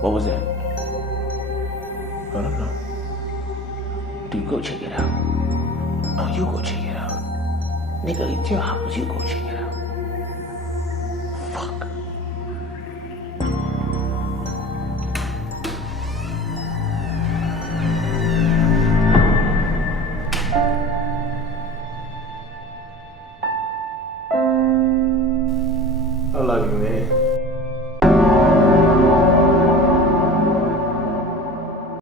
What was that? I don't know. Dude, go check it out. Oh, you go check it out. Nigga, it's your house. You go check it out. Fuck. I love you, man.